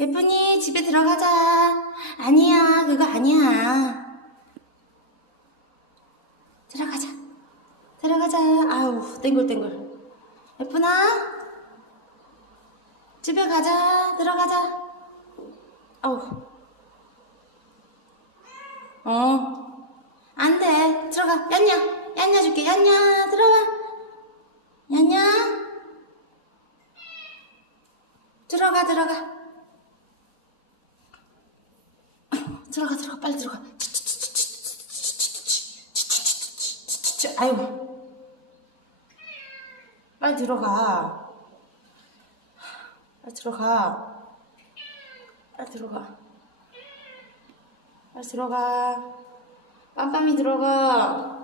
예쁜이 집에 들어가자. 아니야, 그거 아니야. 들어가자. 들어가자. 아우, 땡글땡글. 예쁜아? 집에 가자. 들어가자. 아우. 어. 안 돼. 들어가. 얀냐. 얀냐 줄게. 얀냐. 들어가. 얀냐. 들어가, 들어가. 들어가, 들어가. 빨리 들어가. 아이고. 빨리 들어가. 빨리 들어가. 빨리 들어가. 빨리 들어가. 빰빰이 들어가.